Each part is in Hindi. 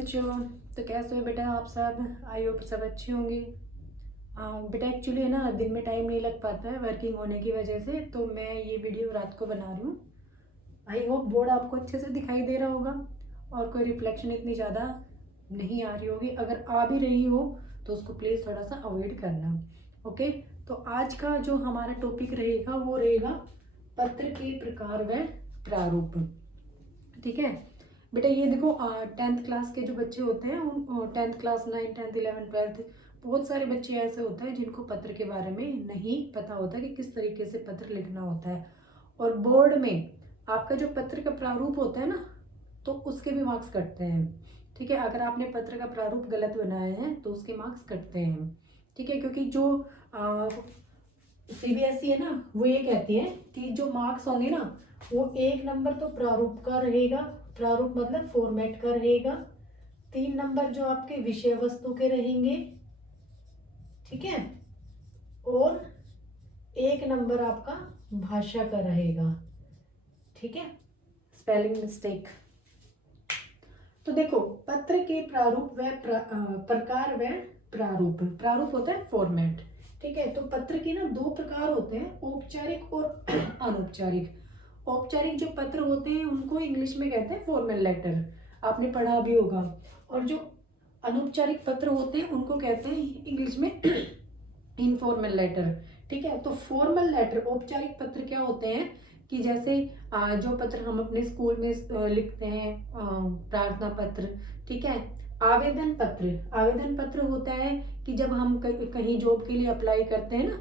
बच्चों। तो कैसे हो बेटा आप सब? आई होप सब अच्छे होंगे। बेटा एक्चुअली है ना, दिन में टाइम नहीं लग पाता है वर्किंग होने की वजह से, तो मैं ये वीडियो रात को बना रही हूँ। आई होप बोर्ड आपको अच्छे से दिखाई दे रहा होगा और कोई रिफ्लेक्शन इतनी ज़्यादा नहीं आ रही होगी। अगर आ भी रही हो तो उसको प्लीज़ थोड़ा सा अवॉइड करना। ओके, तो आज का जो हमारा टॉपिक रहेगा वो रहेगा पत्र के प्रकार व प्रारूप। ठीक है बेटा, ये देखो 10th क्लास के जो बच्चे होते हैं उन 10th class 9th 10th 11th 12th बहुत सारे बच्चे ऐसे होते हैं जिनको पत्र के बारे में नहीं पता होता कि किस तरीके से पत्र लिखना होता है। और बोर्ड में आपका जो पत्र का प्रारूप होता है ना, तो उसके भी मार्क्स कटते हैं। ठीक है, अगर आपने पत्र का प्रारूप गलत बनाया है तो उसके मार्क्स कटते हैं। ठीक है, क्योंकि जो सीबीएसई है ना, वो ये कहती है कि जो मार्क्स होंगे ना, वो 1 नंबर तो प्रारूप का रहेगा, प्रारूप मतलब फॉर्मेट का रहेगा। 3 नंबर जो आपके विषय वस्तु के रहेंगे, ठीक है, और 1 नंबर आपका भाषा का रहेगा। ठीक है, स्पेलिंग मिस्टेक। तो देखो, पत्र के प्रारूप व प्रकार व प्रारूप। प्रारूप होता है फॉर्मेट। ठीक है, तो पत्र के ना 2 प्रकार होते हैं, औपचारिक और अनौपचारिक। औपचारिक जो पत्र होते हैं उनको इंग्लिश में कहते हैं फॉर्मल लेटर, आपने पढ़ा भी होगा। और जो अनौपचारिक पत्र होते हैं उनको कहते हैं इंग्लिश में इनफॉर्मल लेटर। ठीक है, तो फॉर्मल लेटर औपचारिक पत्र क्या होते हैं कि जैसे जो पत्र हम अपने स्कूल में लिखते हैं, प्रार्थना पत्र। ठीक है, आवेदन पत्र। आवेदन पत्र होता है कि जब हम कहीं जॉब के लिए अप्लाई करते हैं ना,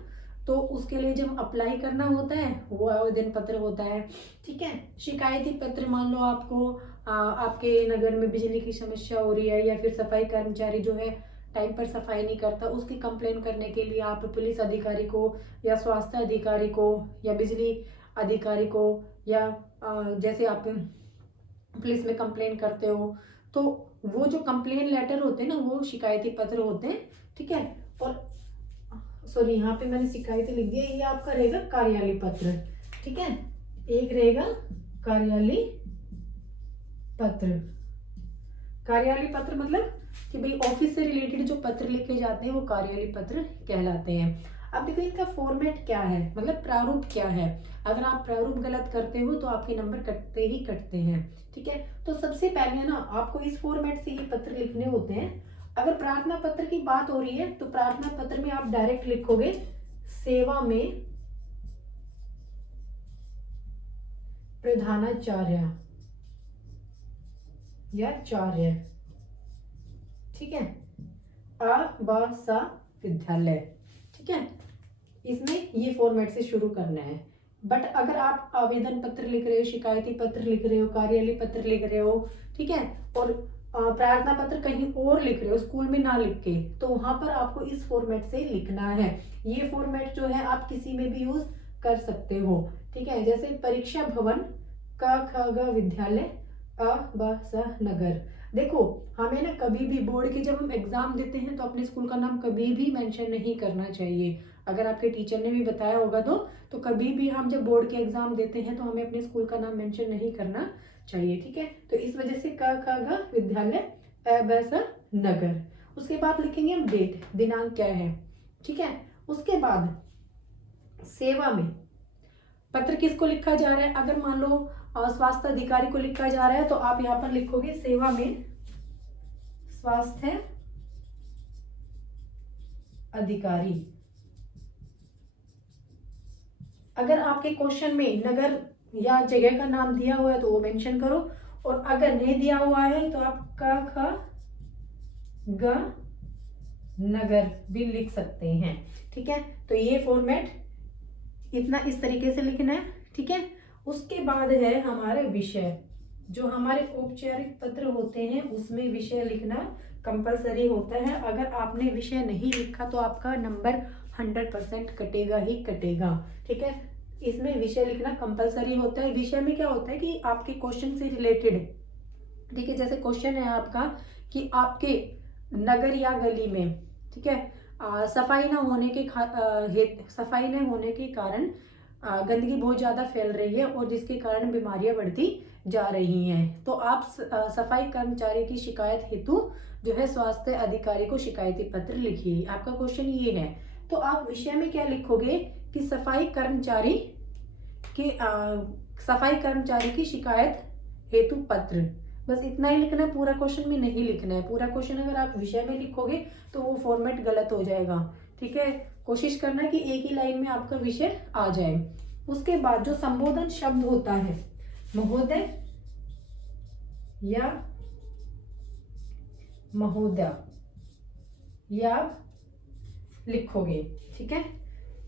तो उसके लिए जब अप्लाई करना होता है वो आवेदन पत्र होता है। ठीक है, शिकायती पत्र, मान लो आपको आपके नगर में बिजली की समस्या हो रही है या फिर सफाई कर्मचारी जो है टाइम पर सफाई नहीं करता, उसकी कंप्लेन करने के लिए आप पुलिस अधिकारी को या स्वास्थ्य अधिकारी को या बिजली अधिकारी को या जैसे आप पुलिस में कंप्लेन करते हो, तो वो जो कंप्लेन लेटर होते हैं ना, वो शिकायती पत्र होते हैं। ठीक है, और सॉरी यहाँ पे मैंने शिकायती लिख दिया, ये आपका रहेगा कार्यालय पत्र। ठीक है, एक रहेगा कार्यालय पत्र। कार्यालय पत्र मतलब कि भाई ऑफिस से रिलेटेड जो पत्र लिखे जाते हैं वो कार्यालय पत्र कहलाते हैं। अब देखो इनका फॉर्मेट क्या है, मतलब प्रारूप क्या है। अगर आप प्रारूप गलत करते हो तो आपके नंबर कटते ही कटते हैं। ठीक है, तो सबसे पहले ना आपको इस फॉर्मेट से ये पत्र लिखने होते हैं। अगर प्रार्थना पत्र की बात हो रही है तो प्रार्थना पत्र में आप डायरेक्ट लिखोगे सेवा में प्रधानाचार्य या चार्य। ठीक है, आवासा विद्यालय। ठीक है, इसमें ये फॉर्मेट से शुरू करना है। बट अगर आप आवेदन पत्र लिख रहे हो, शिकायती पत्र लिख रहे हो, कार्यालय पत्र लिख रहे हो, ठीक है, और प्रार्थना पत्र कहीं और लिख रहे हो स्कूल में ना लिख के, तो वहां पर आपको इस फॉर्मेट से लिखना है। ये फॉर्मेट जो है आप किसी में भी यूज कर सकते हो। ठीक है, जैसे परीक्षा भवन क ख ग विद्यालय अ ब स नगर। देखो हमें ना कभी भी बोर्ड के जब हम एग्जाम देते हैं तो अपने स्कूल का नाम कभी भी मेंशन नहीं करना चाहिए। अगर आपके टीचर ने भी बताया होगा तो कभी भी हम जब बोर्ड के एग्जाम देते हैं तो हमें अपने स्कूल का नाम मेंशन नहीं करना चाहिए। ठीक है, तो इस वजह से क ख ग विद्यालय अ ब स नगर। उसके बाद लिखेंगे हम डेट, दिनांक क्या है। ठीक है, उसके बाद सेवा में पत्र किसको लिखा जा रहा है। अगर मान लो स्वास्थ्य अधिकारी को लिखा जा रहा है तो आप यहाँ पर लिखोगे सेवा में स्वास्थ्य अधिकारी। अगर आपके क्वेश्चन में नगर या जगह का नाम दिया हुआ है तो वो मेंशन करो, और अगर नहीं दिया हुआ है तो आप क ख ग नगर भी लिख सकते हैं। ठीक है, तो ये फॉर्मेट इतना इस तरीके से लिखना है। ठीक है, उसके बाद है हमारे विषय। जो हमारे औपचारिक पत्र होते हैं उसमें विषय लिखना कंपलसरी होता है। अगर आपने विषय नहीं लिखा तो आपका नंबर 100% कटेगा ही कटेगा। ठीक है, इसमें विषय लिखना कंपलसरी होता है। विषय में क्या होता है कि आपके क्वेश्चन से रिलेटेड, ठीक है, जैसे क्वेश्चन है आपका कि आपके नगर या गली में, ठीक है, सफाई न होने के कारण गंदगी बहुत ज़्यादा फैल रही है और जिसके कारण बीमारियां बढ़ती जा रही हैं। तो आप सफाई कर्मचारी की शिकायत हेतु जो है स्वास्थ्य अधिकारी को शिकायती पत्र लिखिए। आपका क्वेश्चन ये है। तो आप विषय में क्या लिखोगे कि सफाई कर्मचारी की शिकायत हेतु पत्र। बस इतना ही लिखना है, पूरा क्वेश्चन में नहीं लिखना है। पूरा क्वेश्चन अगर आप विषय में लिखोगे तो वो फॉर्मेट गलत हो जाएगा। ठीक है, कोशिश करना कि एक ही लाइन में आपका विषय आ जाए। उसके बाद जो संबोधन शब्द होता है, महोदय या महोदया, ये आप लिखोगे। ठीक है,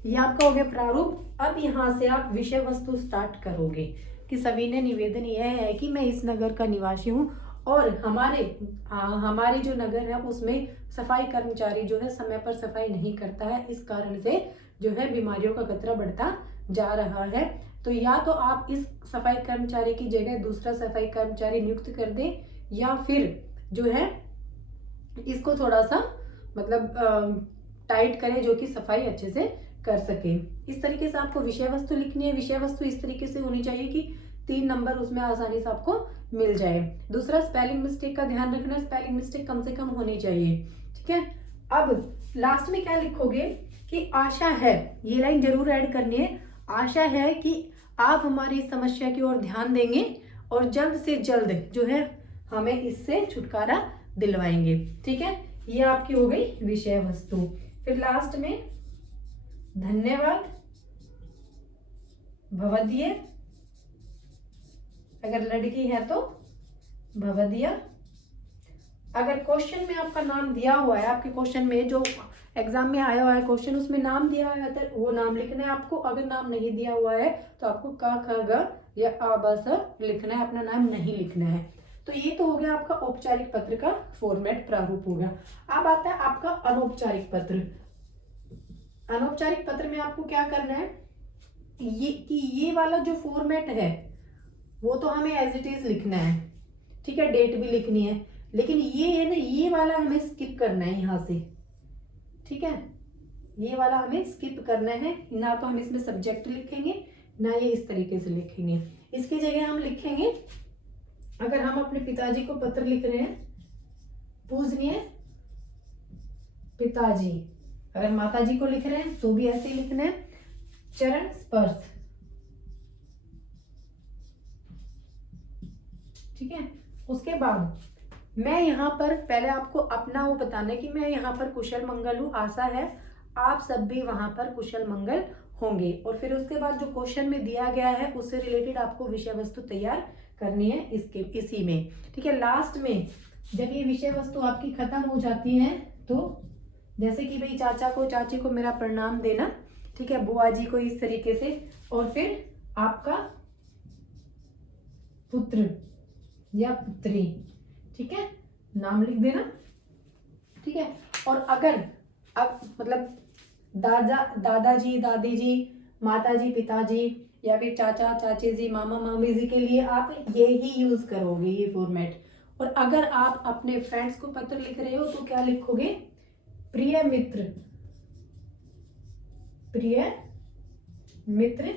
ये आपका हो गया प्रारूप। अब यहाँ से आप विषय वस्तु स्टार्ट करोगे कि सविनय निवेदन यह है कि मैं इस नगर का निवासी हूँ और हमारे जो नगर है उसमें सफाई कर्मचारी जो है समय पर सफाई नहीं करता है, इस कारण से जो है बीमारियों का खतरा बढ़ता जा रहा है। तो या तो आप इस सफाई कर्मचारी की जगह दूसरा सफाई कर्मचारी नियुक्त कर दें, या फिर जो है इसको थोड़ा सा मतलब टाइट करें जो कि सफाई अच्छे से कर सके। इस तरीके से आपको विषय वस्तु लिखनी है। विषय वस्तु इस तरीके से होनी चाहिए कि 3 नंबर उसमें आसानी से आपको मिल जाए। दूसरा, स्पेलिंग मिस्टेक का ध्यान रखना, स्पेलिंग मिस्टेक कम से कम होनी चाहिए। ठीक है, अब लास्ट में क्या लिखोगे कि आशा है, ये लाइन जरूर ऐड करनी है। आशा है कि आप हमारी समस्या की ओर ध्यान देंगे और जल्द से जल्द जो है हमें इससे छुटकारा दिलवाएंगे। ठीक है, ये आपकी हो गई विषय वस्तु। फिर लास्ट में धन्यवाद भवदीय, अगर लड़की है तो भवदीय। अगर क्वेश्चन में आपका नाम दिया हुआ है, आपके क्वेश्चन में जो एग्जाम में आया हुआ है क्वेश्चन, उसमें नाम दिया हुआ है तो वो नाम लिखना है आपको। अगर नाम नहीं दिया हुआ है तो आपको क ख ग या अ ब स लिखना है, अपना नाम नहीं लिखना है। तो ये तो हो गया आपका औपचारिक पत्र का फॉर्मेट, प्रारूप हो गया। अब आता है आपका अनौपचारिक पत्र। अनौपचारिक पत्र में आपको क्या करना है, ये वाला जो फॉर्मेट है वो तो हमें एज इट इज लिखना है। ठीक है, डेट भी लिखनी है, लेकिन ये है ना, ये वाला हमें स्किप करना है यहाँ से। ठीक है, ये वाला हमें स्किप करना है। ना तो हम इसमें सब्जेक्ट लिखेंगे, ना ये इस तरीके से लिखेंगे। इसकी जगह हम लिखेंगे, अगर हम अपने पिताजी को पत्र लिख रहे हैं, पूजनीय पिताजी। अगर माताजी को लिख रहे हैं तो भी ऐसे ही लिखना है, चरण स्पर्श। ठीक है, उसके बाद मैं यहाँ पर पहले आपको अपना वो बताना है कि मैं यहाँ पर कुशल मंगल हूँ। आशा है आप सब भी वहां पर कुशल मंगल होंगे। और फिर उसके बाद जो क्वेश्चन में दिया गया है उससे रिलेटेड आपको विषय वस्तु तैयार करनी है इसी में। ठीक है, लास्ट में जब ये विषय वस्तु आपकी खत्म हो जाती है तो जैसे कि भाई चाचा को चाची को मेरा प्रणाम देना। ठीक है, बुआ जी को इस तरीके से, और फिर आपका पुत्र या पुत्री, ठीक है, नाम लिख देना। ठीक है, और अगर अब मतलब दादाजी दादी जी, माताजी पिताजी, या फिर चाचा चाची जी, मामा मामी जी के लिए आप ये ही यूज करोगे, ये फॉर्मेट। और अगर आप अपने फ्रेंड्स को पत्र लिख रहे हो तो क्या लिखोगे, प्रिय मित्र, प्रिय मित्र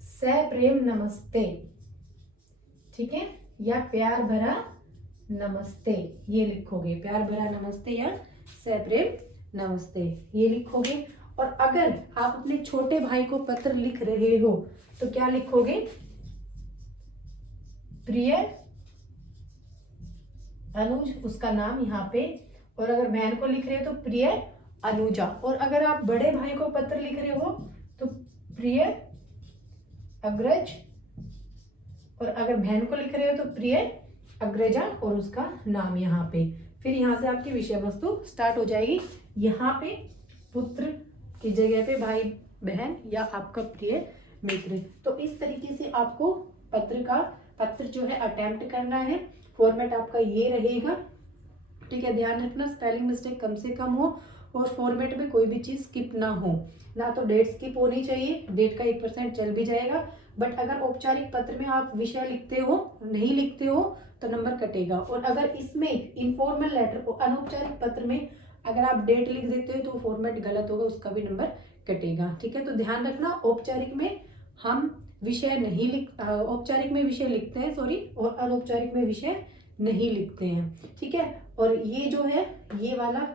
सप्रेम नमस्ते। ठीक है, या प्यार भरा नमस्ते, ये लिखोगे, प्यार भरा नमस्ते या सप्रेम नमस्ते, ये लिखोगे। और अगर आप अपने छोटे भाई को पत्र लिख रहे हो तो क्या लिखोगे, प्रिय अनुज, उसका नाम यहाँ पे। और अगर बहन को लिख रहे हो तो प्रिय अनुजा। और अगर आप बड़े भाई को पत्र लिख रहे हो तो प्रिय अग्रज। और अगर बहन को लिख रहे हो तो प्रिय अग्रजा और उसका नाम यहाँ पे। फिर यहाँ से आपकी विषय वस्तु स्टार्ट हो जाएगी। यहाँ पे पुत्र की जगह पे भाई बहन या आपका प्रिय मित्र। तो इस तरीके से आपको पत्र जो है अटेम्प्ट करना है। फॉर्मेट आपका ये रहेगा। ठीक है, ध्यान रखना स्पेलिंग मिस्टेक कम से कम हो और फॉर्मेट में कोई भी चीज स्किप ना हो। ना तो डेट स्किप होनी चाहिए, डेट का 1% चल भी जाएगा। बट अगर औपचारिक पत्र में आप विषय लिखते हो, नहीं लिखते हो तो नंबर कटेगा। और अगर इसमें इनफॉर्मल लेटर अनौपचारिक पत्र में अगर आप डेट लिख देते हो तो फॉर्मेट गलत होगा, उसका भी नंबर कटेगा। ठीक है, तो ध्यान रखना औपचारिक में हम विषय नहीं औपचारिक में विषय लिखते हैं सॉरी, और अनौपचारिक में विषय नहीं लिखते हैं, ठीक है। और ये जो है ये वाला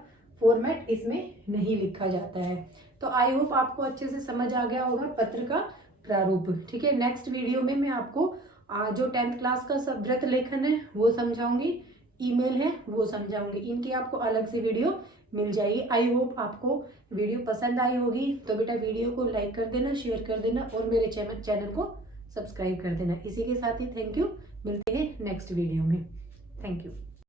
फॉर्मेट इसमें नहीं लिखा जाता है। तो आई होप आपको अच्छे से समझ आ गया होगा पत्र का प्रारूप, ठीक है। नेक्स्ट वीडियो में मैं आपको जो 10th क्लास का सब व्रत लेखन है वो समझाऊंगी, ईमेल है वो समझाऊंगी, इनकी आपको अलग से वीडियो मिल जाएगी। आई होप आपको वीडियो पसंद आई होगी। तो बेटा वीडियो को लाइक कर देना, शेयर कर देना और मेरे चैनल को सब्सक्राइब कर देना। इसी के साथ ही थैंक यू, मिलते हैं नेक्स्ट वीडियो में। Thank you.